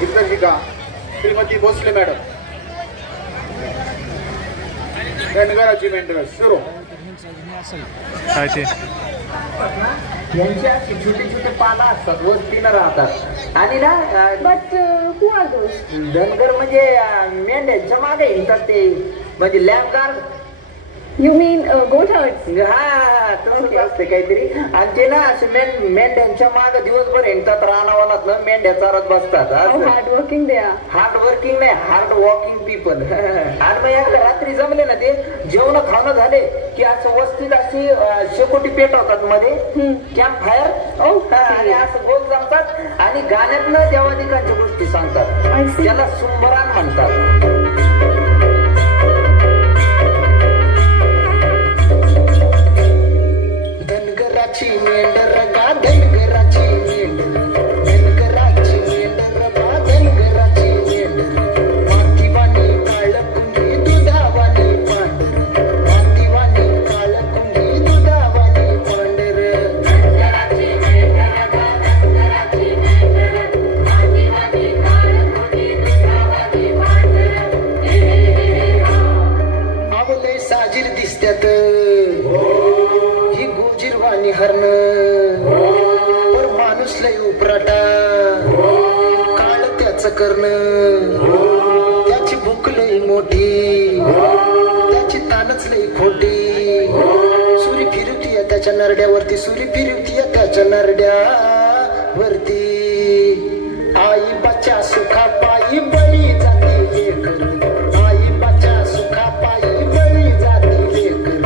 दिग्दर्शिका श्रीमती भोसले मॅडम, धनगराची मेंढर सुरू काय ते यांची अशी छोटे छोटे पानं असतात, वस्तीनं राहतात आणि ना but who are those? Dhangar म्हणजे मेंढ्यांच्या मागे हिंडतात ते, म्हणजे लॅम्प गार्ड. यू मीन गोट हर्ट्स? हा तसंच असते काहीतरी. आणि ते ना असे मेंढ्यांच्या मागे दिवसभर हिंडतात, रानावनात मेंढ्या चारत बसतात. Hard working they are. Hard working नाही, हार्ड वॉकिंग पीपल. आणि मग एकदा रात्री जमले ना ते जेवण खाणं झाले की असं वस्तीत अशी शेकोटी पेटवतात मध्ये, कॅम्प फायर, आणि असं गोल जमतात आणि गाण्यातनं देवादिकांच्या गोष्टी सांगतात. त्याला सुंबरान म्हणतात. धनगराची मेंढर गा धनगराची मेंढर, धनगराची मेंढर बा धनगराची मेंढर, मातीवाणी काळकुंडी दुधावाणी पांढर, मातीवाणी काळकुंडी दुधावाणी पांढर. धनगराची मेंढर बा धनगराची मेंढर, मातीवाणी काळकुंडी दुधावाणी पांढर. आवलय साजीर दिसत्यात गोजीरवाणी हरण, पर माणूस लय उपराटा, काळ त्याच करण, त्याची भूक लय मोठी, त्याची तानच लय खोटी. सुरी फिरवतीय त्याच्या नरड्यावरती, सुरी फिरवतीय त्याच्या नरड्यावरती. आई बच्चा सुखा पायी बळी जाती लेकर, आई बच्चा सुखा पायी बळी जाती लेकर.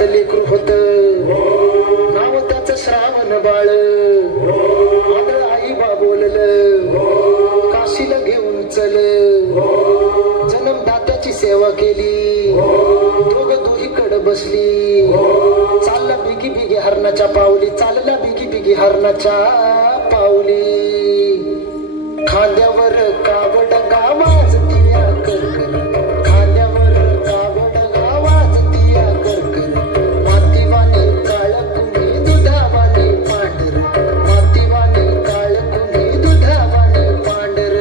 लेकरू होत नाव त्याच श्रावण बाळ, आदळ आई बा बोललं काशीला घेऊन चल. जन्मदात्याची सेवा केली, दोघ दोहीकडे बसली. चालला बिगी बिगी हरणाच्या पावली, चालला बिगी बिगी हरणाच्या पावली. खांद्यावर कावड गावाज तिया करकर, खांद्यावर कावड गावाज तिया करकर. मातीवाणी काळकुंडी दुधावाणी पांढर, मातीवाणी काळकुंडी दुधावाणी पांढर.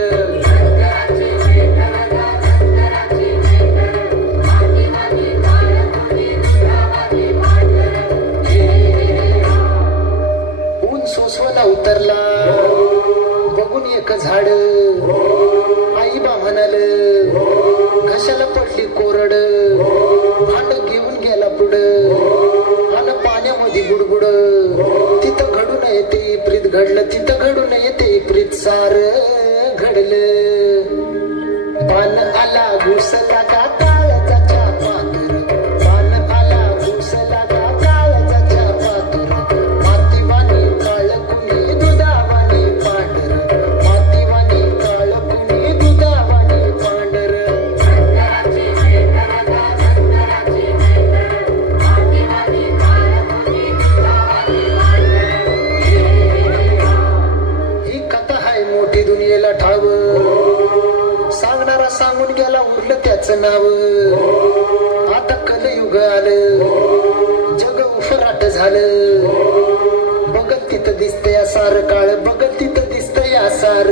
ऊन सोसवला उतरला बघून एक झाड, आई बा म्हणाल घशाला पडली कोरड. भांड घेऊन गेला पुढं आलं पाण्यामध्ये गुडगुड. तिथं घडून येते प्रीत घडलं, तिथं घडून येते प्रीत सार घडलं. पान आला घुसला का काळजाच्या पातूर, पान आला घुसला का काळजाच्या पातूर. मातीवाणी काळकुंडी दुधावाणी पांढर, मातीवाणी काळकुंडी दुधावाणी पांढर. ही कथा हाय मोठी दुनियेला ठाव, सांगणारा सांगून गेला उरलं त्याचं नाव. आता कलयुग आलं, जग उफराट झालं. बघल तिथं दिसतंय सार काळ, बघल तिथं दिसतंय सार